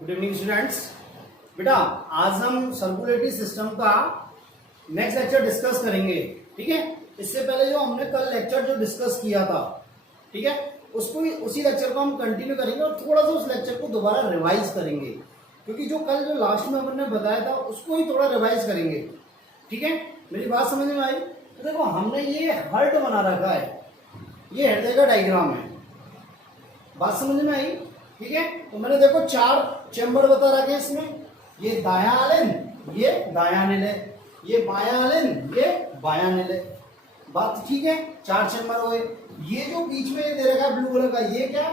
Good evening students. बेटा आज हम सर्कुलेटरी सिस्टम का नेक्स्ट लेक्चर डिस्कस करेंगे। ठीक है, इससे पहले जो हमने कल लेक्चर जो डिस्कस किया था, ठीक है, उसको उसी लेक्चर को हम कंटिन्यू करेंगे और थोड़ा सा उस लेक्चर को दोबारा रिवाइज करेंगे, क्योंकि जो कल जो लास्ट में हमने बताया था उसको ही थोड़ा रिवाइज करेंगे। ठीक है, मेरी बात समझ में आई? तो देखो हमने ये हार्ट बना रखा है, ये हृदय का डायग्राम है। बात समझ में आई? ठीक है, तो मैंने देखो 4 चैम्बर बता रखे इसमें, ये दायां आलिन, ये दायां निलय, ये बायां आलिन, ये बायां निलय। बात ठीक है, 4 चैम्बर हुए। ये जो बीच में दे रखा है ब्लू कलर का, ये क्या?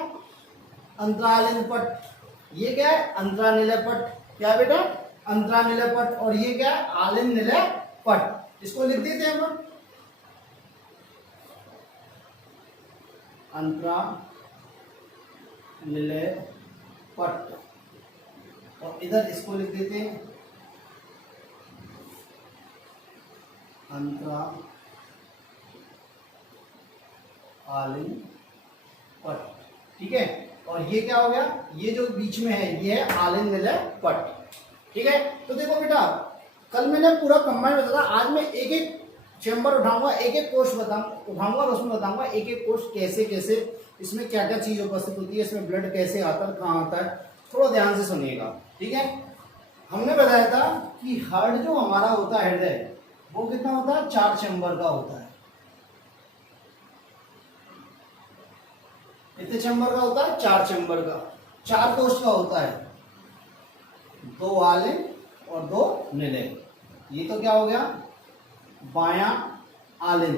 अंतरालिन पट। ये क्या है? अंतरानिलय पट। क्या बेटा? अंतरानिलय पट। और ये क्या है? आलिन निलय पट। इसको लिख देते हैं हम, अंतरा निलय पट, और इधर इसको लिख देते हैं अंतरा आलिन पट। ठीक है, और ये क्या हो गया? ये जो बीच में है ये है आलिन निलय पट। ठीक है, तो देखो बेटा कल मैंने पूरा कंबाइंड बताया, आज मैं एक एक चैम्बर उठाऊंगा, एक एक कोष उठाऊंगा और उसमें बताऊंगा एक एक कोष कैसे कैसे, इसमें क्या क्या चीज उपस्थित होती है, इसमें ब्लड कैसे आता है, कहाँ आता है, थोड़ा ध्यान से सुनिएगा। ठीक है, हमने बताया था कि हार्ट जो हमारा होता है हृदय, वो कितना होता है? 4 चैम्बर का होता है। कितने चैम्बर का होता है? 4 चैम्बर का। 4 कोष का होता है, 2 आलिन और 2 निलय। ये तो क्या हो गया? बायां आलिन।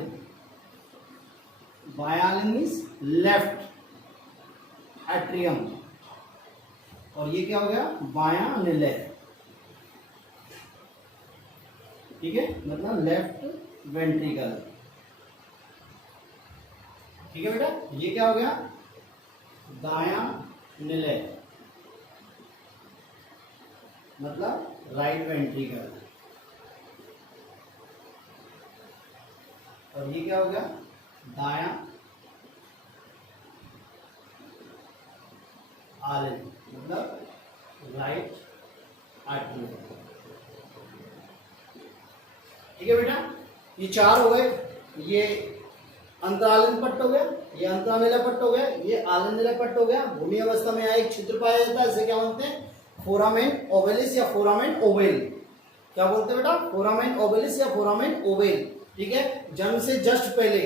बायां आलिन मीन्स लेफ्ट एट्रियम, और ये क्या हो गया? बायां निलय। ठीक है, मतलब लेफ्ट वेंट्रिकल। ठीक है बेटा, ये क्या हो गया? दायां निलय, मतलब राइट वेंट्रिकल। और ये क्या हो गया? दायां आलिन, मतलब राइट आर्टरी। ठीक है बेटा, ये 4 हो गए। ये अंतरालिन पट्ट हो गया, ये अंतरानिलय पट्ट हो गया, ये आलिन निलय पट्ट हो गया। भूमि अवस्था में यहाँ एक छिद्र पाया जाता है, इसे क्या बोलते हैं? फोरामेन ओवेलिस या फोरामेन ओवेल। क्या बोलते हैं बेटा? फोरामेन ओवेलिस या फोरामेन ओवेल। ठीक है, जन्म से जस्ट पहले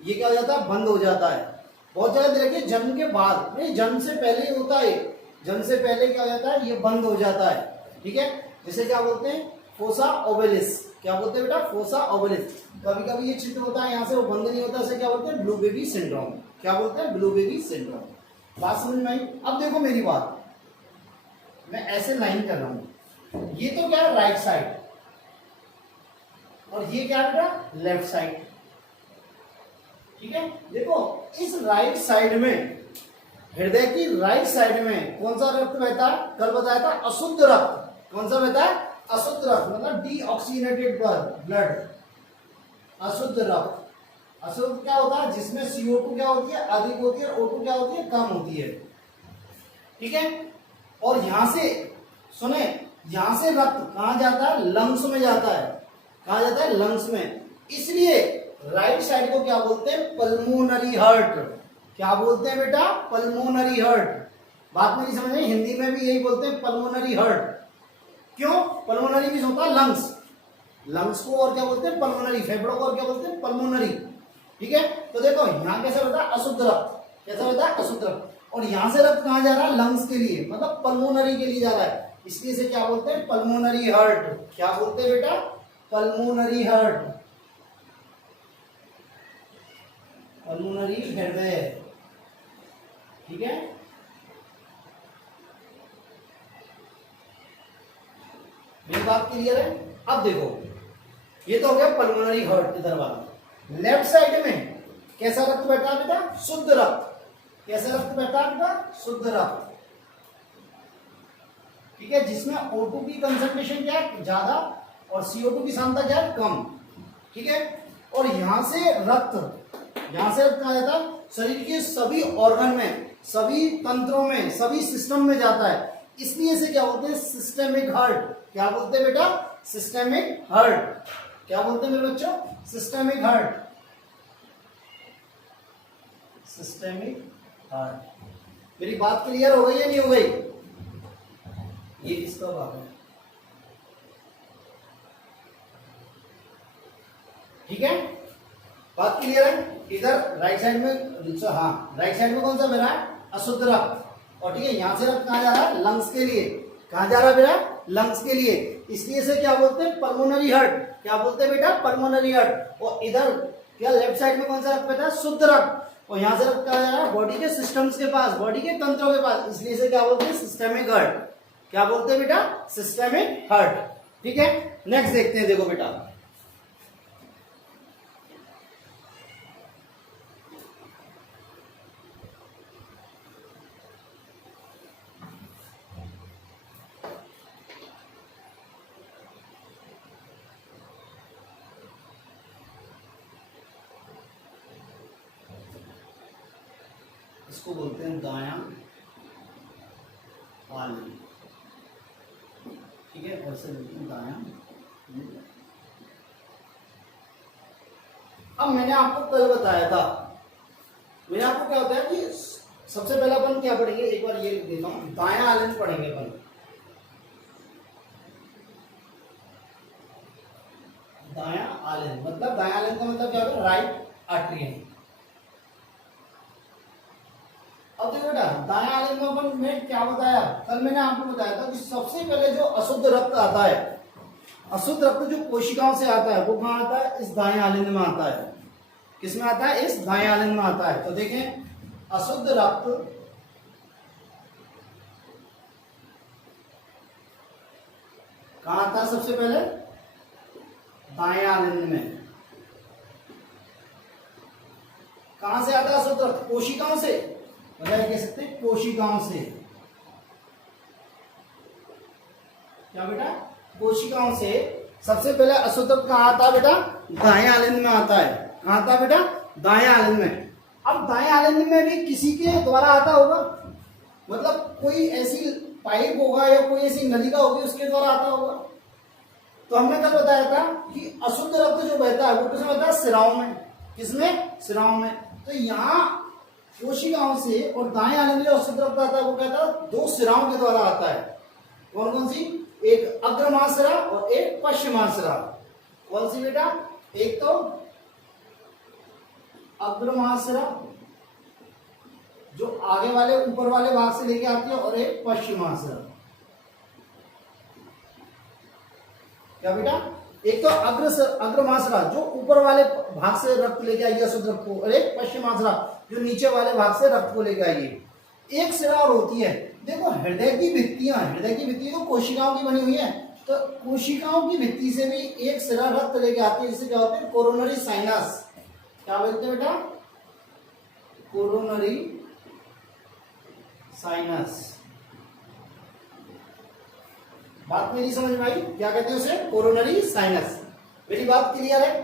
ये क्या हो जाता है? बंद हो जाता है। बहुत जगह देखिए जन्म के बाद नहीं, जन्म से पहले ही होता है। जन्म से पहले क्या हो जाता है? ये बंद हो जाता है। ठीक है, जिसे क्या बोलते हैं? Fossa ovalis. क्या बोलते हैं बेटा? Fossa ovalis. कभी कभी ये छिद्र होता है यहाँ से, वो बंद नहीं होता, इसे क्या बोलते हैं? Blue baby syndrome. क्या बोलते हैं? Blue baby syndrome. बात समझ में आई? अब देखो मेरी बात, मैं ऐसे लाइन कर रहा हूं, ये तो क्या है? राइट साइड, और ये क्या है बेटा? Left side. ठीक है, देखो इस राइट साइड में, हृदय की राइट साइड में कौन सा रक्त बहता है? कल बताया था अशुद्ध रक्त। कौन सा बहता है? अशुद्ध रक्त, मतलब डीऑक्सीजनेटेड ब्लड, अशुद्ध रक्त। अशुद्ध क्या होता है? जिसमें CO2 क्या होती है? अधिक होती है, O2 क्या होती है? कम होती है। ठीक है, और यहां से सुने, यहां से रक्त कहां जाता है? लंग्स में जाता है। कहा जाता है? लंग्स में। इसलिए राइट साइड को क्या बोलते हैं? Pulmonary heart. क्या बोलते हैं बेटा? Pulmonary heart. बात मेरी समझ में? हिंदी में भी यही बोलते हैं, पल्मोनरी हार्ट। क्यों? पल्मोनरी मीन्स होता है लंग्स। लंग्स को और क्या बोलते हैं? पल्मोनरी। फेफड़ों को और क्या बोलते हैं? पल्मोनरी। ठीक है, तो देखो यहां कैसा होता है? अशुद्ध रक्त। कैसा होता है? अशुद्ध रक्त। और यहां से रक्त कहां जा रहा है? लंग्स के लिए, मतलब पल्मोनरी के लिए जा रहा है, इसलिए इसे क्या बोलते हैं? Pulmonary heart. क्या बोलते हैं बेटा? पल्मोनरी हार्ट, पल्मोनरी हृदय। ठीक है, ये बात क्लियर है? अब देखो ये तो हो गया पल्मोनरी हार्ट इधर वाला। लेफ्ट साइड में कैसा रक्त बहता है बेटा? शुद्ध रक्त। कैसा रक्त बहता है बेटा? शुद्ध रक्त। ठीक है, जिसमें O2 की कंसंट्रेशन क्या है? ज्यादा, और CO2 की सांद्रता क्या है? कम। ठीक है, और यहां से रक्त कहा जाता है? शरीर के सभी ऑर्गन में, सभी तंत्रों में, सभी सिस्टम में जाता है। इसलिए इसे क्या बोलते हैं, सिस्टेमिक हार्ट। क्या बोलते हैं बेटा, सिस्टेमिक हार्ट। क्या बोलते हैं मेरे बच्चों, सिस्टेमिक हार्ट, सिस्टेमिक हार्ट। मेरी बात क्लियर हो गई या नहीं हो गई? ये इसका भाग है, ठीक है, बात क्लियर है। इधर राइट साइड में, हाँ राइट साइड में कौन सा मेरा अशुद्ध रक्त, और ठीक है यहाँ से रक्त कहाँ जा रहा है, लंग्स के लिए। कहाँ जा रहा है बेटा, लंग्स के लिए। इसलिए से क्या बोलते हैं, पल्मोनरी हार्ट। क्या बोलते हैं बेटा, पल्मोनरी हार्ट। और इधर क्या लेफ्ट साइड में कौन सा रक्त बेटा, शुद्ध रक्त। और यहाँ से रक्त कहाँ जा रहा है, बॉडी के सिस्टम्स के पास, बॉडी के तंत्रों के पास। इसलिए से क्या बोलते हैं, सिस्टेमिक हार्ट। क्या बोलते हैं बेटा, सिस्टेमिक हार्ट। ठीक है, नेक्स्ट देखते हैं। देखो बेटा, इसको बोलते हैं दायां आलन, ठीक है, और से बोलते हैं दायां। अब मैंने आपको कल बताया था, मैंने आपको क्या बताया कि सबसे पहले अपन क्या पढ़ेंगे, एक बार ये लिख देता हूं, दायां आलन पढ़ेंगे अपन। दायां आलन मतलब, दायां आलन का मतलब क्या होता है, राइट आर्टरी। अब देखो बेटा, दायां आलन में अपन मैं क्या बताया, कल मैंने आपको बताया था कि सबसे पहले जो अशुद्ध रक्त आता है, अशुद्ध रक्त जो कोशिकाओं से आता है, वो कहाँ आता है, इस दाएं आलन में आता है। किसमें आता है, इस दाएं आलन में आता है। तो देखें, अशुद्ध रक्त कहाँ आता है, सबसे पहले दाएं आलन में। कहां से आता है अशुद्ध रक्त, कोशिकाओं से, मतलब कह सकते हैं कोशिकाओं से। क्या बेटा, कोशिकाओं से सबसे पहले अशुद्ध रक्त कहां आता है बेटा, दाएं आलन में आता है। कहां आता है बेटा, दाएं आलन में। अब दाएं आलन में भी किसी के द्वारा आता होगा, मतलब कोई ऐसी पाइप होगा या कोई ऐसी नलिका होगी, उसके द्वारा आता होगा। तो हमने कल बताया था कि अशुद्ध रक्त जो बहता है वो किसमें बहता है, सिराओं में। किसमें, सिराओं में। तो यहाँ कोशिकाओं से और दाएं आलन में जो अशुद्ध रक्त आता है वो कहता है दो सिराओं के द्वारा आता है। कौन कौन सी, एक अग्रमाशरा और एक पश्चिमाशरा। कौन सी बेटा, एक तो अग्रमाशरा जो आगे वाले ऊपर वाले भाग से लेके आती है, और एक पश्चिमाशरा। क्या बेटा, एक तो अग्रमाशरा जो ऊपर वाले भाग से रक्त लेके आइए अशुद्ध रक्त को, और एक पश्चिमाशरा जो नीचे वाले भाग से रक्त को लेके आइए। एक सिरा और होती है, देखो हृदय की भित्तियां, हृदय की भित्ति तो कोशिकाओं की बनी हुई है, तो कोशिकाओं की भित्ति से भी एक सिरा रक्त लेके आती है, जिसे क्या होते हैं, कोरोनरी साइनस। क्या बोलते हैं बेटा, कोरोनरी साइनस। बात मेरी समझ में आई, क्या कहते हैं उसे, कोरोनरी साइनस। मेरी बात क्लियर है,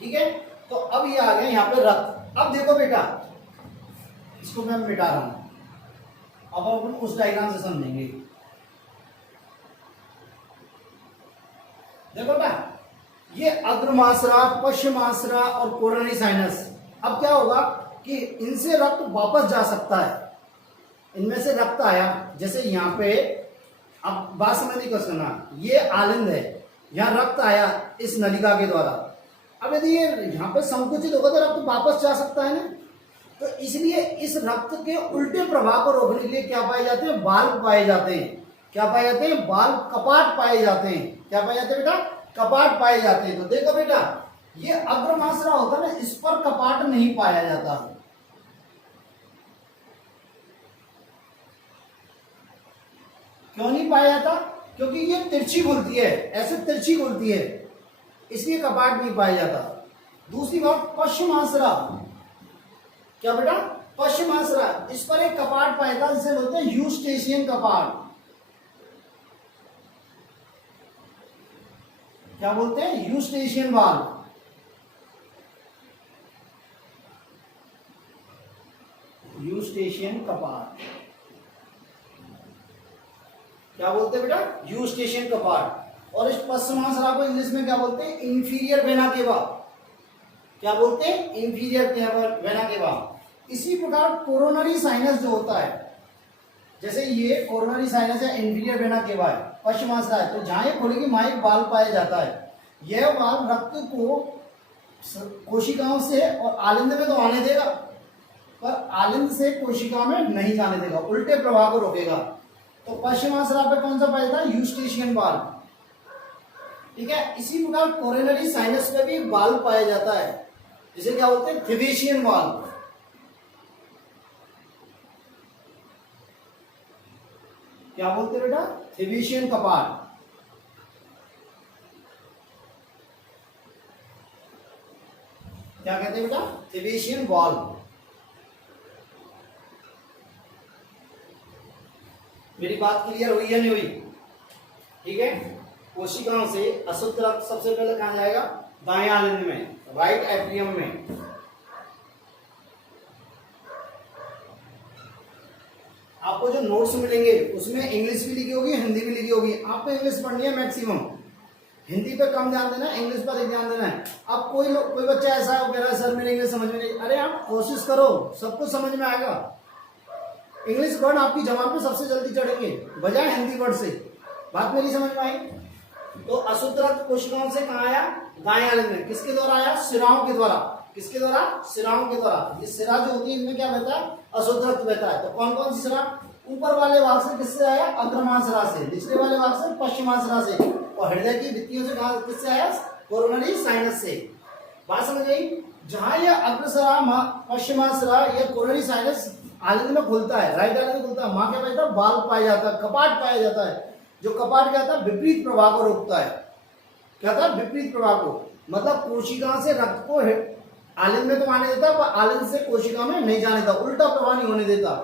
ठीक है। तो अब ये आ गया यहाँ पे रक्त। अब देखो बेटा, इसको मैं मिटा रहा हूं, अब अपन उस डायग्राम से समझेंगे। देखो बेटा, ये अग्रमाशरा, पश्चिमाशरा और कोरोनरी साइनस। अब क्या होगा कि इनसे रक्त वापस जा सकता है। इनमें से रक्त आया, जैसे यहाँ पे, अब बात समझने की कोशिश करना, ये आनंद है, यहाँ रक्त आया इस नलिका के द्वारा। अब यदि ये यहाँ पे संकुचित होगा तो रक्त वापस जा सकता है ना, तो इसलिए इस रक्त के उल्टे प्रवाह को रोकने के लिए क्या पाए जाते हैं, वाल्व पाए जाते हैं। क्या पाए जाते हैं, वाल्व, कपाट पाए जाते हैं। क्या पाए जाते हैं बेटा, कपाट पाए जाते हैं। तो देखो बेटा, ये अग्रमाशरा होता है ना, इस पर कपाट नहीं पाया जाता। क्यों नहीं पाया जाता, क्योंकि ये तिरछी खुलती है, ऐसे तिरछी खुलती है, इसलिए कपाट नहीं पाया जाता। दूसरी बात, पश्चिमाशरा। क्या बेटा, पश्चिमाशरा, इस पर एक कपाट पाया जाता, जिसे बोलते हैं यूस्टेशियन कपाट। क्या बोलते हैं, यूस्टेशियन वाल्व। यूस्टेशियन कपाट। क्या बोलते हैं बेटा, यूस्टेशियन कपाट। और इस पश्चिमांसरा को इंग्लिश में क्या बोलते हैं, इंफीरियर वेना केवा। क्या बोलते हैं, इंफीरियर वेना केवा। इसी प्रकार कोरोनरी साइनस जो होता है, जैसे ये कोरोनरी साइनस है, इंफीरियर वेना केवा है, पश्चिमांसरा है, तो जहां ये खोलेगी वहां एक वाल्व पाया जाता है। यह वाल्व रक्त को कोशिकाओं से और आलिंद में तो आने देगा, पर आलिंद से कोशिका में नहीं जाने देगा, उल्टे प्रवाह को रोकेगा। तो पश्चिमांसरा पे कौन सा पाया जाता है, यूस्टेशियन वाल्व। ठीक है, इसी प्रकार कोरोनरी साइनस में भी वाल्व पाया जाता है, जिसे क्या बोलते हैं, थिवेशियन वाल्व। क्या बोलते हैं बेटा, थिवेशियन कपाट। क्या कहते हैं बेटा, थिवेशियन वाल्व। मेरी बात क्लियर हुई या नहीं हुई? ठीक है, कोशिकाओं से अशुद्ध रक्त सबसे पहले कहां जाएगा, दाएं आलिंद में, राइट एट्रियम में। आपको जो नोट्स मिलेंगे उसमें इंग्लिश भी लिखी होगी, हिंदी भी लिखी होगी। आपको इंग्लिश पढ़नी है मैक्सिमम, हिंदी पे कम ध्यान देना है, इंग्लिश पर ध्यान देना है। अब कोई बच्चा ऐसा हो कह रहा है सर मेरे इंग्लिश समझ में नहीं, अरे आप कोशिश करो, सब कुछ समझ में आएगा। इंग्लिश वर्ड आपकी जबान पे सबसे जल्दी चढ़ेंगे बजाय हिंदी वर्ड से। बात मेरी समझ में आई? तो अशुद्ध रक्त कोशिकाओं से कहाँ आया, दाएं आलिंद में। किसके द्वारा आया, सिराओं के द्वारा। किसके द्वारा, सिराओं के द्वारा। ये सिरा जो होती है इनमें क्या बहता है, अशुद्ध रक्त बहता है। तो कौन कौन सी सिरा, ऊपर वाले भाग से किससे आया, अग्रमाशरा से, निचले वाले भाग से पश्चिमाशरा से, और हृदय की भित्तियों से कहा किससे आया, कोरोनरी साइनस से। बात समझ गई? जहां यह अग्रसरा, पश्चिमाशरा या कोरोनरी साइनस आलिंद में खुलता है, राइट आलिंद में खुलता है, वहां क्या पाया, वाल्व पाया जाता है, कपाट पाया जाता है। जो कपाट क्या था, विपरीत प्रवाह को रोकता है। क्या था, विपरीत प्रवाह को, मतलब कोशिका से रक्त को आलिंद में तो आने देता, पर आलिंद से कोशिका में नहीं जाने देता, उल्टा प्रवाह नहीं होने देता।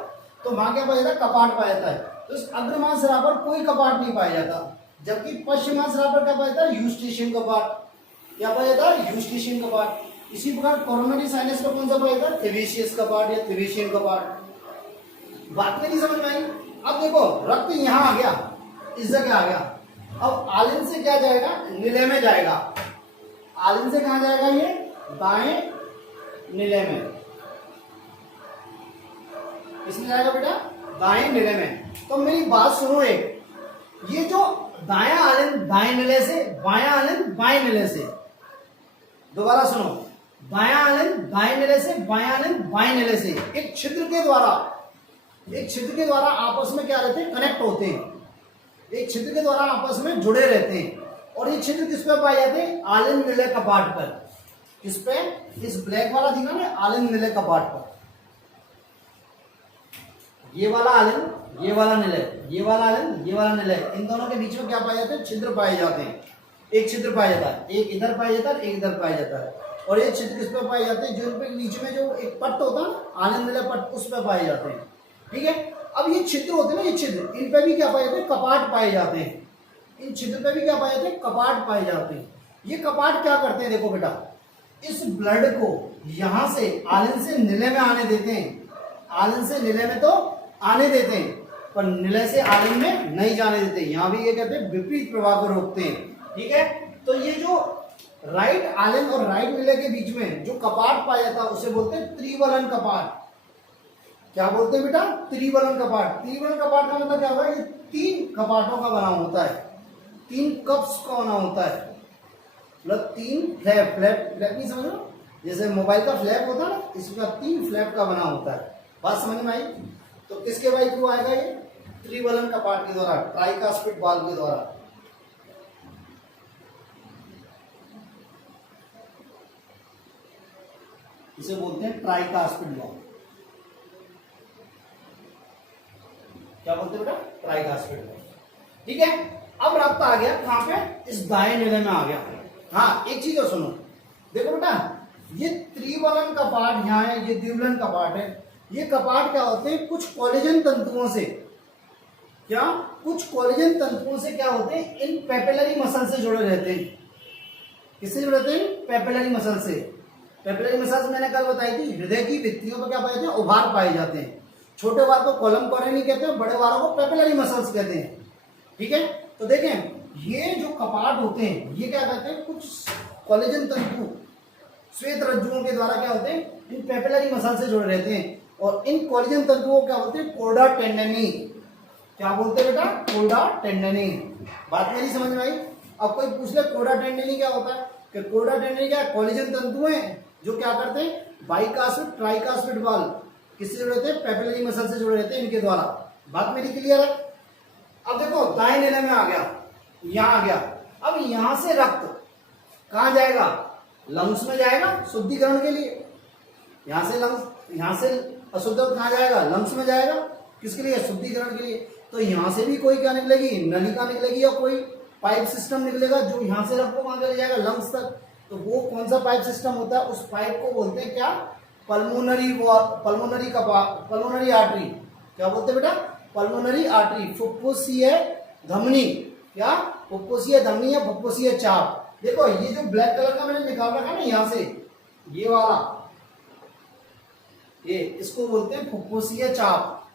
तो वहां क्या पाया जाता, कपाट पाया जाता है। तो इस अग्रमाशरा पर कोई कपाट नहीं पाया जाता, जबकि पश्चिमाशरा पर क्या पाया जाता है, यूस्टेशियन कपाट। क्या पाया जाता है, यूस्टेशियन कपाट। इसी प्रकार कोरोनरी साइनस पर कौन सा पाया जाता है, थिवेशियस कपाट या थिवेशियन कपाट। बात मेरी समझ में आई? अब देखो, रक्त यहां आ गया, इस जगह आ गया। अब आलिंद से क्या जाएगा, निलय में जाएगा। आलिंद से कहां जाएगा, ये दाएं निलय में। इसमें जाएगा बेटा, दाएं निलय में। तो मेरी बात सुनो एक, ये जो दायां आलिंद दाएं निलय से, बायां आलिंद बाएं निलय से, दोबारा सुनो, दायां आलिंद दाएं निलय से, बायां आलिंद बाएं निलय से एक छिद्र के द्वारा आपस में क्या रहते हैं, कनेक्ट होते हैं। एक छिद्र के द्वारा आपस में जुड़े रहते हैं। और ये छिद्र किस पे पाए जाते हैं, आलिंद निलय कपाट पर। किस पे, इस ब्लैक वाला दिखा ना, आलिंद निलय कपाट पर। ये वाला आलिंद, ये वाला निलय, ये वाला आलिंद, ये वाला निलय, इन दोनों के बीच में क्या पाए जाते हैं, छिद्र पाए जाते हैं। एक छिद्र पाया जाता है, एक इधर पाया जाता है, एक इधर पाया जाता है। और ये छिद्र किस पे पाए जाते हैं, जो इनके बीच में जो एक पट्ट होता है ना, आलिंद निलय पट्ट, उस पर पाए जाते हैं। ठीक है, अब ये छिद्र होते हैं ना, ये छिद्र, इन पे भी क्या पाए जाते हैं, कपाट पाए जाते हैं। इन छिद्र पे भी क्या पाए जाते हैं, कपाट पाए जाते हैं। ये कपाट क्या करते हैं, देखो बेटा, इस ब्लड को यहां से आलिंद से निलय में आने देते हैं। आलिंद से निलय में तो आने देते हैं, पर निलय से आलिंद में नहीं जाने देते। यहां भी ये कहते हैं विपरीत प्रवाह को रोकते हैं। ठीक है, तो ये जो राइट आलिंद और राइट निलय के बीच में जो कपाट पाया जाता है उसे बोलते हैं त्रिवलन कपाट। क्या बोलते हैं बेटा, त्रिवलन कपाट। त्रिवलन कपाट का मतलब क्या होगा, ये 3 कपाटों का बना होता है, 3 कप्स का बना होता है, मतलब 3 फ्लैप नहीं समझ लो, जैसे मोबाइल का फ्लैप होता है ना, इसका 3 फ्लैप का बना होता है। बात समझ में आई? तो किसके बाई थ्रू आएगा, ये त्रिवलन कपाट के द्वारा, ट्राइकास्पिड वाल्व के द्वारा। इसे बोलते हैं ट्राइकास्पिड वाल्व। क्या बोलते हैं बेटा, ट्राइकास्पिड वाल्व। ठीक है, अब रक्त आ गया कहां पे, इस दाएं निलय में आ गया। हाँ, एक चीज और सुनो, देखो बेटा, ये त्रिवलन कपाट यहाँ है, ये द्विवलन कपाट है। ये कपाट क्या होते हैं, कुछ कोलेजन तंतुओं से, क्या कुछ कोलेजन तंतुओं से क्या होते हैं, इन पेपिलरी मसल से जुड़े रहते हैं। किससे जुड़े रहते हैं, पेपिलरी मसल से। पेपिलरी मसल्स मैंने कल बताई थी, हृदय की भित्तियों पर क्या पाए जाते हैं, उभार पाए जाते हैं। छोटे वार को कॉलम कॉरेनी कहते हैं, बड़े वारों को पेपिलरी मसल्स कहते हैं। ठीक है, तो देखें ये जो कपाट होते हैं ये क्या कहते हैं, कुछ कोलेजन तंतु श्वेत रज्जुओं के द्वारा क्या होते हैं, इन पेपिलरी मसल से जुड़े रहते हैं, और इन कोलेजन तंतुओं को क्या बोलते हैं, कोर्डा टेंडनी। क्या बोलते हैं बेटा, कोर्डा टेंडनी। बात मेरी समझ में आई। अब कोई पूछ ले कोर्डा टेंडनी क्या होता है, कि कोर्डा टेंडनी क्या है, कोलेजन तंतु हैं जो क्या करते हैं, बाइकास्पिड ट्राइकास्पिड वाल किससे जुड़े रहते हैं, पेपिलरी मसल से जुड़े रहते हैं इनके द्वारा। बात मेरी क्लियर है। अब देखो दाएं नीले में आ गया, यहां आ गया। अब यहां से रक्त कहां जाएगा, लंग्स में जाएगा शुद्धिकरण के लिए। यहां से लंग्स, यहां से अशुद्ध कहां जाएगा, लंग्स में जाएगा, किसके लिए, शुद्धिकरण के लिए। तो यहां से भी कोई क्या निकलेगी, नलिका निकलेगी, और कोई पाइप सिस्टम निकलेगा जो यहां से रक्त को कहां ले जाएगा, लंग्स तक। तो वो कौन सा पाइप सिस्टम होता है, उस पाइप को बोलते हैं क्या, पल्मोनरी पल्मोनरी आर्टरी। क्या बोलते हैं बेटा, पल्मोनरी आर्टरी, फुफ्फुसीय धमनी। क्या, फुफ्फुसीय धमनी या फुफ्फुसीय चाप। देखो ये जो ब्लैक कलर का मैंने निकाल रखा है ना यहां से, ये वाला, ये इसको बोलते हैं फुफ्फुसीय चाप।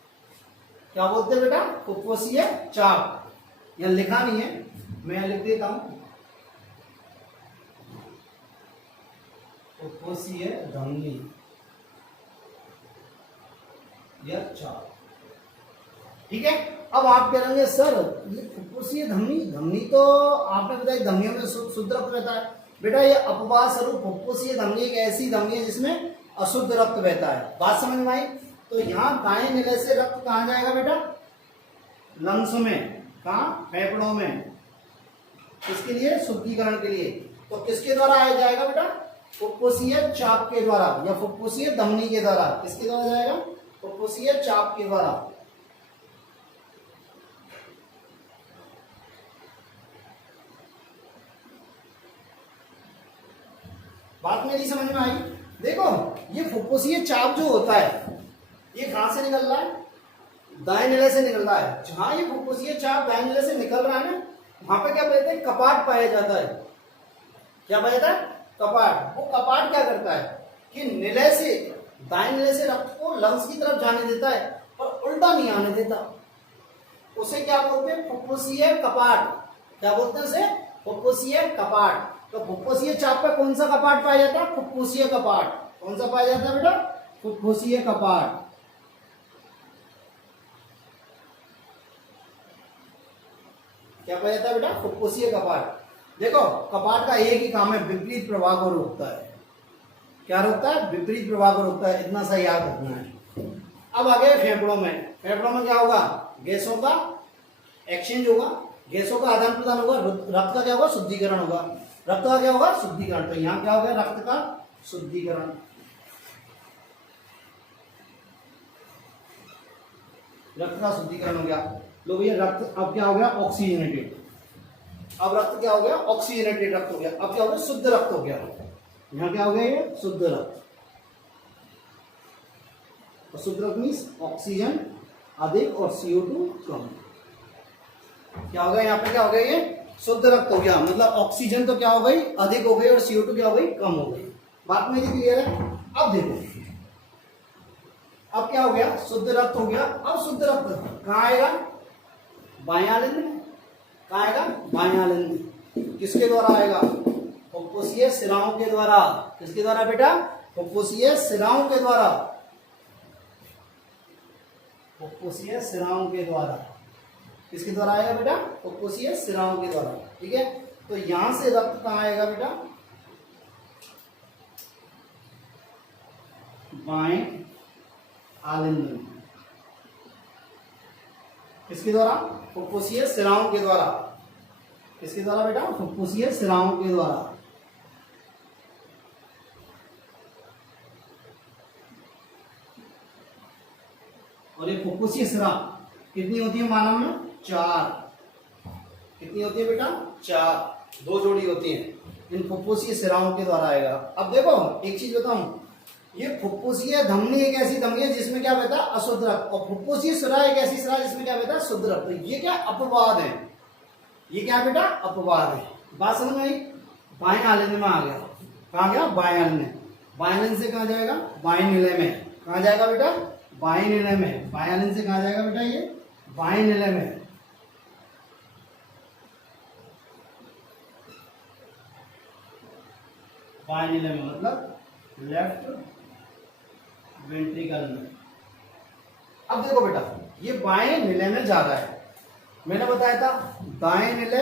क्या बोलते हैं बेटा, फुफ्फुसीय चाप। यहां लिखा नहीं है, मैं लिख देता हूं, फुफ्फुसीय धमनी या चाप। ठीक है। अब आप कह रहे सर ये फुफ्फुसीय धमनी, धमनी तो आपने बताया धमनियों में शुद्ध रक्त रहता है। बेटा ये अपवाद स्वरूप फुफ्फुसीय धमनी एक ऐसी धमनी है जिसमें अशुद्ध रक्त बहता है। बात समझ में आई। तो यहाँ दाएं नीले से रक्त कहाँ जाएगा बेटा, लंग्स में, कहाँ, फेफड़ों में, किसके लिए, शुद्धिकरण के लिए। तो किसके द्वारा आया जाएगा बेटा, फुफ्फुसीय चाप के द्वारा या फुफ्फुसीय धमनी के द्वारा। किसके द्वारा जाएगा, फुफ्फुसीय चाप के द्वारा। बात मेरी समझ में आई। देखो ये फुफ्फुसीय चाप जो होता है ये कहां से निकल रहा है, दाएं नीले से निकल रहा है। जहां ये फुफ्फुसीय चाप दाएं नीले से निकल रहा है ना, वहां पे क्या पाते हैं, कपाट पाया जाता है। क्या पाया जाता है, कपाट। वो कपाट क्या करता है कि नीले से, दाएं नीले से रक्त को लंग्स की तरफ जाने देता है और उल्टा नहीं आने देता। उसे क्या बोलते हैं, फुफ्फुसीय कपाट। क्या बोलते हैं उसे, फुफ्फुसीय कपाट। तो फुफ्फुसीय चाप पे कौन सा कपाट पाया जाता है, फुफ्फुसीय कपाट। कौन सा पाया जाता है बेटा, फुफ्फुसीय कपाट। क्या पाया जाता है बेटा, फुफ्फुसीय कपाट। देखो कपाट का एक ही काम है, विपरीत प्रवाह को रोकता है। क्या रोकता है, विपरीत प्रवाह को रोकता है। इतना सा याद रखना है। अब आ गए फेफड़ों में। फेफड़ों में क्या होगा, गैसों का एक्सचेंज होगा, गैसों का आदान प्रदान होगा, रक्त का क्या होगा, शुद्धिकरण होगा। रक्त का क्या होगा, शुद्धिकरण। तो यहां क्या हो गया, रक्त का शुद्धिकरण। रक्त का शुद्धिकरण हो गया। लो भैया रक्त अब क्या हो गया, ऑक्सीजनेटेड। अब रक्त क्या हो गया, ऑक्सीजनेटेड रक्त हो गया। अब क्या हो गया, शुद्ध रक्त हो गया। यहां क्या हो गया, ये शुद्ध रक्त। और शुद्ध रक्त मीन्स ऑक्सीजन अधिक और CO2 कम। क्या हो गया, यहाँ पे क्या हो गया, ये शुद्ध रक्त हो गया। मतलब ऑक्सीजन तो क्या हो गई, अधिक हो गई, और CO2 क्या हो गई, कम हो गई। बात मेरी क्लियर है। अब देखो अब क्या हो गया, शुद्ध रक्त हो गया। अब शुद्ध रक्त कहाँ आएगा, बाह्यालिंद में। कहाँ आएगा, बाह्यालिंद। किसके द्वारा आएगा, फुफ्फुसीय शिराओं के द्वारा। किसके द्वारा बेटा, फुफ्फुसीय शिराओं के द्वारा। फुफ्फुसीय शिराओं के द्वारा। किसके द्वारा आएगा बेटा, फुफ्फुसीय शिराओं के द्वारा। ठीक है। तो यहां से रक्त कहां आएगा बेटा, बाएं आलिंद में। किसके द्वारा, फुफ्फुसीय शिराओं के द्वारा। किसके द्वारा बेटा, फुफ्फुसीय शिराओं के द्वारा। और ये फुफ्फुसीय शिरा कितनी होती है मानव में, 4। कितनी होती है बेटा, 4। 2 जोड़ी होती है। इन फुफ्फुसीय शिराओं के द्वारा आएगा। अब देखो एक चीज बताऊं, ये फुफ्फुसीय धमनी एक ऐसी धमनी है जिसमें क्या बहता है, अशुद्ध रक्त। और फुफ्फुसीय शिरा एक ऐसी शिरा जिसमें क्या बहता है, शुद्ध रक्त। तो ये क्या अपवाद है, ये क्या बेटा, अपवाद है। बात समझ में आई। बाएं आलिंद में आ गया। कहा गया, बाएं आलिंद में। बाएं आलिंद से कहा जाएगा, बाएं नीले में। कहा जाएगा बेटा, बाएं नीले में। बाएं आलिंद से कहा जाएगा बेटा, ये बाएं नीले में। बाएं नीले में मतलब लेफ्ट वेंट्रिकल में। अब देखो बेटा, ये बाएं नीले में जा रहा है, मैंने बताया था दाएं नीले,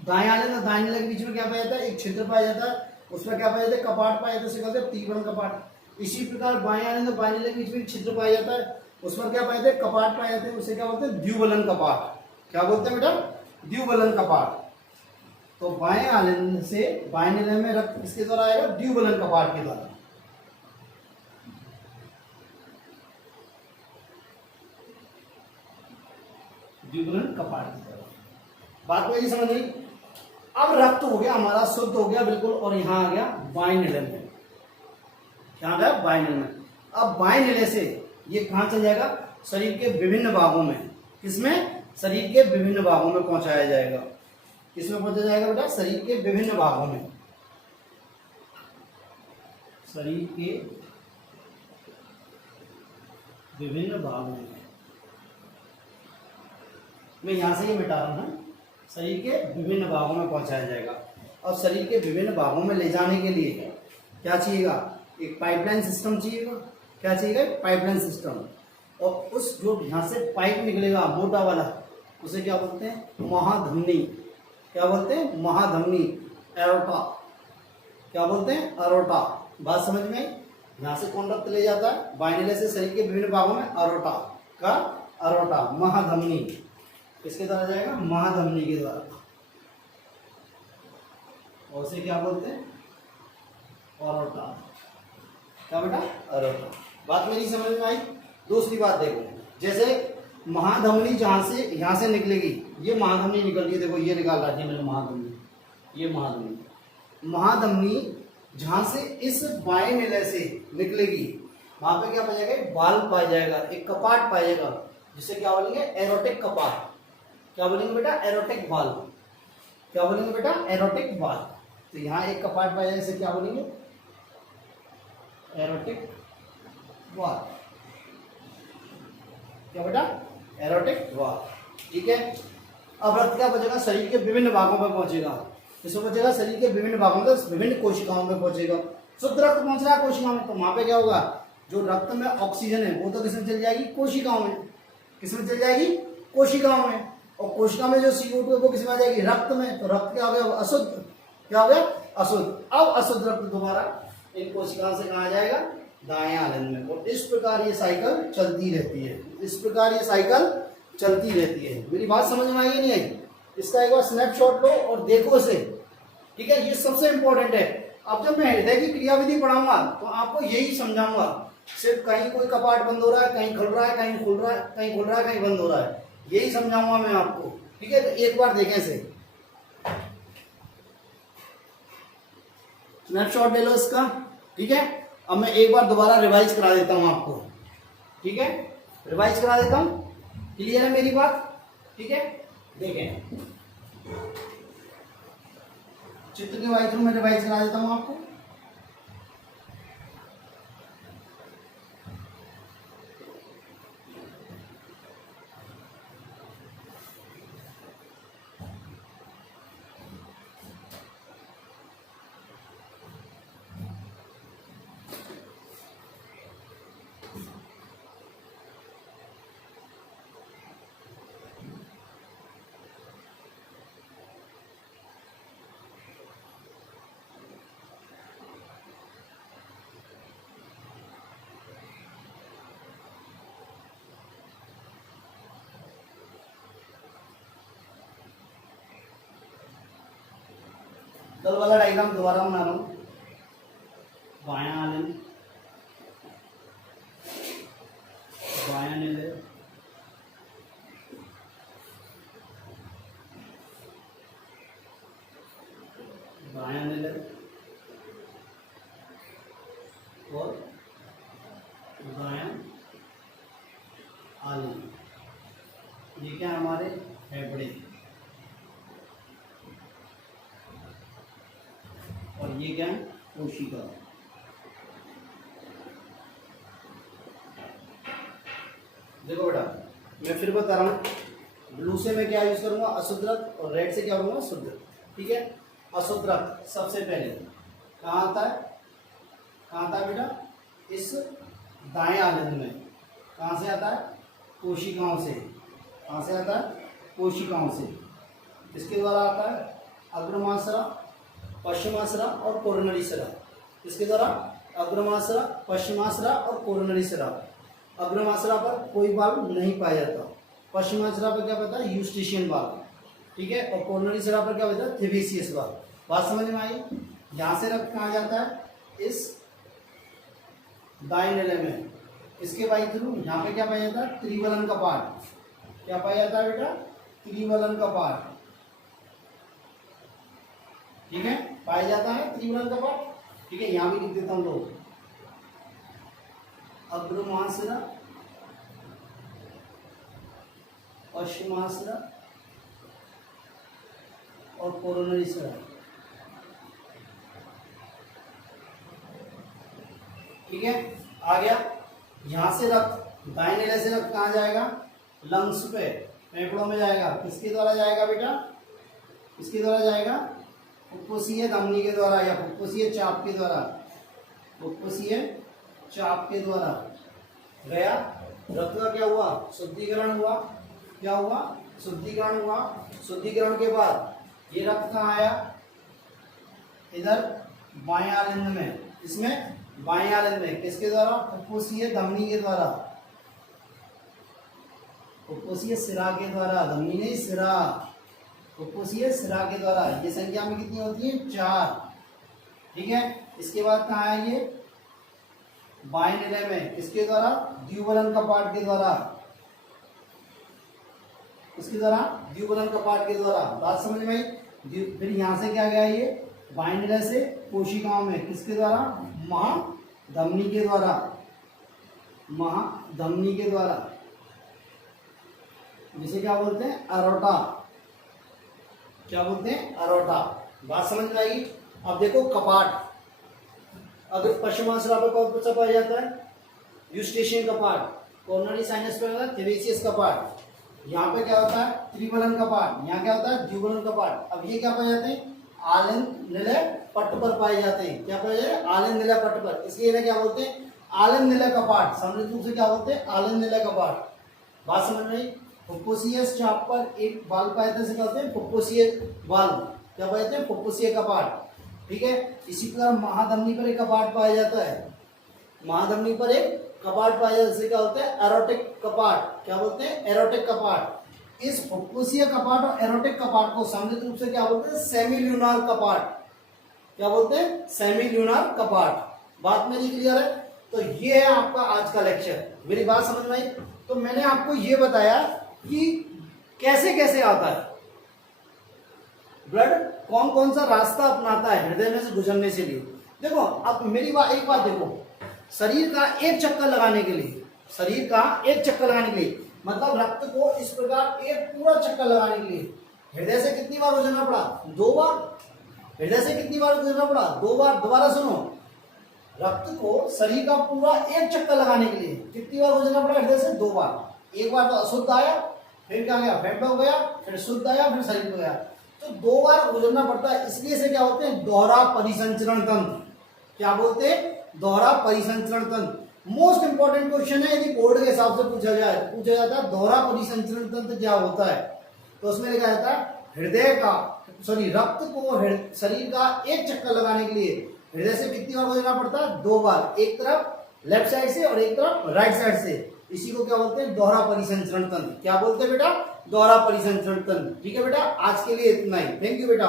दाएं आने तो दाएं नीले के बीच में क्या पाया जाता है, एक छिद्र पाया जाता है, उसमें क्या पाया जाता है, कपाट पाया जाता है, उसे कहते हैं तीव्रण कपाट। इसी प्रकार बाएं आने तो बाएं नीले के बीच में एक छिद्र पाया जाता है, उसमें क्या पाया जाता है, कपाट पाए जाते हैं, उसे क्या बोलते हैं, द्विबलन कपाट। क्या बोलते हैं बेटा, द्विबलन कपाट। तो बाएं आने से बाएं नीले में रक्त किसके द्वारा आएगा, द्विबलन कपाट के द्वारा। द्विबलन कपाट की तरफ। बात मेरी समझ गई। अब रक्त हो गया हमारा, शुद्ध हो गया बिल्कुल, और यहां आ गया बाएं नीले में। क्या आ गया, बाएं नीले में। अब बाएं नीले से ये कहां चल जाएगा, शरीर के विभिन्न भागों में। किसमें, शरीर के विभिन्न भागों में पहुंचाया जाएगा। किसमें पहुंचाया जाएगा बेटा, शरीर के विभिन्न भागों में। शरीर के विभिन्न भागों में, मैं यहां से ही मिटा रहा हूं, शरीर के विभिन्न भागों में पहुंचाया जाएगा। अब शरीर के विभिन्न भागों में ले जाने के लिए क्या चाहिएगा, एक पाइपलाइन सिस्टम चाहिएगा। क्या चाहिएगा, पाइपलाइन सिस्टम। और उस जो यहां से पाइप निकलेगा मोटा वाला, उसे क्या बोलते हैं, महाधमनी। क्या बोलते हैं, महाधमनी, एरोटा। क्या बोलते हैं, एरोटा। बात समझ में आई। यहां से कौन रक्त ले जाता है, बाएं नीले से शरीर के विभिन्न भागों में, एरोटा का, एरोटा, महाधमनी। किसके द्वारा जाएगा, महाधमनी के द्वारा। और उसे क्या बोलते हैं, एरोटा। क्या बेटा, एरोटा। बात मेरी समझ में आई। दूसरी बात देखो, जैसे महाधमनी जहां से यहां से निकलेगी, ये महाधमनी निकल रही है, देखो ये निकाल रहा है मैंने महाधमनी, ये महाधमनी। महाधमनी जहां से इस बाएं नीले से निकलेगी, वहां पे क्या पाया जाएगा, एक वाल्व पाया जाएगा, एक कपाट पाया जाएगा, जिसे क्या बोलेंगे, एरोटिक कपाट। क्या बोलेंगे बेटा, एरोटिक वाल्व। क्या बोलेंगे बेटा, एरोटिक वाल्व। तो यहाँ एक कपाट पाया जाएगा, इसे क्या बोलेंगे, एरोटिक वाल्व। क्या बेटा, एरोटिक वाल्व। ठीक है। अब रक्त क्या बचेगा, शरीर के विभिन्न भागों में पहुंचेगा। इसमें बचेगा शरीर के विभिन्न भागों में, विभिन्न कोशिकाओं में पहुंचेगा। शुद्ध रक्त पहुंच रहा है कोशिकाओं में, तो वहां पे क्या होगा, जो रक्त में ऑक्सीजन है वो तो किसमें चल जाएगी, कोशिकाओं में। किसमें चल जाएगी, कोशिकाओं में। और कोशिका में जो CO2 है वो किसमें आ जाएगी, रक्त में। तो रक्त क्या हो गया, अशुद्ध। क्या हो गया, अशुद्ध। अब अशुद्ध रक्त दोबारा इन कोशिकाओं से कहा जाएगा, दाएं आनंद में। और इस प्रकार ये साइकिल चलती रहती है। इस प्रकार ये साइकिल चलती रहती है। मेरी बात समझ में आई नहीं आई। इसका एक बार स्नैपशॉट लो और देखो इसे। ठीक है, ये सबसे इंपॉर्टेंट है। अब जब मैं हृदय की क्रियाविधि पढ़ाऊंगा तो आपको यही समझाऊंगा। सिर्फ कहीं कोई कपाट बंद हो रहा है, कहीं खुल रहा है, कहीं खुल रहा है, कहीं खुल रहा है, कहीं बंद हो रहा है, यही समझाऊंगा मैं आपको। ठीक है, तो एक बार देखें इसे, स्नैपशॉट ले लो इसका। ठीक है, अब मैं एक बार दोबारा रिवाइज करा देता हूं आपको। ठीक है, रिवाइज करा देता हूं। क्लियर है मेरी बात। ठीक है, देखें चित्र के वाई थ्रू में रिवाइज करा देता हूं आपको। कल वाला डायग्राम दोबारा बना रहा हूं। बायां आनंद, बायां नीले, बायां नीले और दायां आनंद। ये क्या हमारे फेफड़े, और ये क्या है, कोशिका। देखो बेटा, मैं फिर बता रहा हूं, ब्लू से मैं क्या यूज करूंगा, अशुद्ध रक्त, और रेड से क्या करूंगा, शुद्ध। ठीक है, अशुद्ध रक्त सबसे पहले कहाँ आता है, कहाँ आता है बेटा, इस दाएं आलिंद में। कहाँ से आता है, कोशिकाओं से। कहाँ से आता है, कोशिकाओं से। इसके द्वारा आता है अग्रमाशरा, पश्चिमाशरा और कोरोनरी सिरा। इसके द्वारा अग्रमाशरा, पश्चिमाशरा और कोरोनरी सिरा। अग्रमाशरा पर कोई वाल्व नहीं पाया जाता, पश्चिमाशरा पर क्या पता है, यूस्टेशियन वाल्व, ठीक है, और कोरोनरी सिरा पर क्या होता है, थेवेसियस वाल्व। बात समझ में आई। यहां से रक्त कहाँ जाता है, इस दाएं निले में। इसके बाई थ्रू यहाँ पे क्या पाया जाता है, त्रिवलन कपाट। क्या पाया जाता है बेटा, त्रिवलन कपाट, ठीक है, पाया जाता है त्रिवलन कपाट, ठीक है। यहां भी लिख देता हूं लोग, अग्रमाशरा, पश्चिमाशरा और कोरोनरी सिरा, ठीक है। आ गया। यहां से रक्त, दाएं निले से रक्त कहां जाएगा, लंग्स पे, फेफड़ों में जाएगा। किसके द्वारा जाएगा बेटा, किसके द्वारा जाएगा, फुफ्फुसीय धमनी के द्वारा या फुफ्फुसीय चाप के द्वारा, फुफ्फुसीय चाप के द्वारा गया। रक्त का क्या हुआ, शुद्धिकरण हुआ। क्या हुआ, शुद्धिकरण हुआ। शुद्धिकरण के बाद ये रक्त कहाँ आया, इधर बाएं आलिंद में। इसमें बाएं आलिंद में किसके द्वारा, फुफ्फुसीय धमनी के द्वारा, फुफ्फुसीय सिरा के द्वारा, धमनी नहीं सिरा, फुफ्फुसीय सिरा के द्वारा। ये संख्या में कितनी होती है, 4, ठीक है। इसके बाद कहाँ है ये, बाएं निले में, किसके द्वारा, द्युबलन कपाट के द्वारा, इसके द्वारा द्युबलन कपाट के द्वारा। बात समझ में आई। फिर यहां से क्या गया, ये बाएं निले से कोशिकाओं में, किसके द्वारा, महाधमनी के द्वारा, महाधमनी के द्वारा, जिसे क्या बोलते हैं, अरोटा। क्या बोलते हैं, अरोटा। बात समझ में आई। अब देखो कपाट, अगर पश्चिमाशरा पर कौन सा पाया जाता है, यूस्टेशियन कपाट, कोरोनरी साइनस पर होता है थेवेसियस कपाट। यहाँ पे क्या होता है, त्रिवलन कपाट। यहाँ क्या होता है, द्विवलन कपाट। अब ये क्या पाए जाते हैं, आलिंद निलय पट्ट पर पाए जाते हैं। क्या पाए जाते हैं, आलिंद निलय पट्ट पर, इसलिए इन्हें क्या बोलते हैं, आलिंद निलय कपाट। सम्मिलित रूप से क्या बोलते हैं, आलिंद निलय कपाट। बात समझ में आई। फुफ्फुसीय चाप पर एक वाल्व पाए जाते हैं, कहते हैं फुफ्फुसीय वाल्व। क्या पाए जाते हैं, फुफ्फुसीय कपाट, ठीक है। इसी प्रकार महाधमनी पर एक कपाट पाया जाता है, महाधमनी पर एक कपाट पाया जाता है, जिसे क्या बोलते हैं, एरोटिक कपाट। क्या बोलते हैं, एरोटिक कपाट। इस फुफ्फुसीय कपाट और एरोटिक कपाट को सम्मिलित रूप से क्या बोलते हैं, सेमील्यूनार कपाट। क्या बोलते हैं, सेमील्यूनार कपाट। बात मेरी क्लियर है। तो ये है आपका आज का लेक्चर। मेरी बात समझ में आई। तो मैंने आपको ये बताया कि कैसे कैसे आता है ब्लड, कौन कौन सा रास्ता अपनाता है हृदय में से गुजरने से लिए। देखो अब मेरी बात, एक बात देखो, शरीर का एक चक्कर लगाने के लिए, शरीर का एक चक्कर लगाने के लिए, मतलब रक्त को इस प्रकार एक पूरा चक्कर लगाने के लिए हृदय से कितनी बार गुजरना पड़ा, 2 बार। हृदय से कितनी बार गुजरना पड़ा, 2 बार। दोबारा सुनो, रक्त को शरीर का पूरा एक चक्कर लगाने के लिए कितनी बार गुजरना पड़ा, हृदय से 2 बार। एक बार तो अशुद्ध आया, फिर क्या गया, फेफड़ों गया, फिर शुद्ध आया, फिर शरीर में गया। तो 2 बार गुजरना पड़ता है। इसलिए से क्या होते हैं, दोहरा परिसंचरण तंत्र। क्या बोलते हैं, दोहरा परिसंचरण तंत्र। मोस्ट इंपॉर्टेंट क्वेश्चन है, यदि बोर्ड के हिसाब से पूछा जाता है दोहरा परिसंचरण तंत्र क्या होता है, तो उसमें लिखा जाता है हृदय का, सॉरी, रक्त को शरीर का एक चक्कर लगाने के लिए हृदय से कितनी बार गुजरना पड़ता है, 2 बार। एक तरफ लेफ्ट साइड से और एक तरफ राइट साइड से। इसी को क्या बोलते हैं, दोहरा परिसंचरण तंत्र। क्या बोलते हैं बेटा, दोहरा परिसंचरण तंत्र। ठीक है बेटा, आज के लिए इतना ही। थैंक यू बेटा।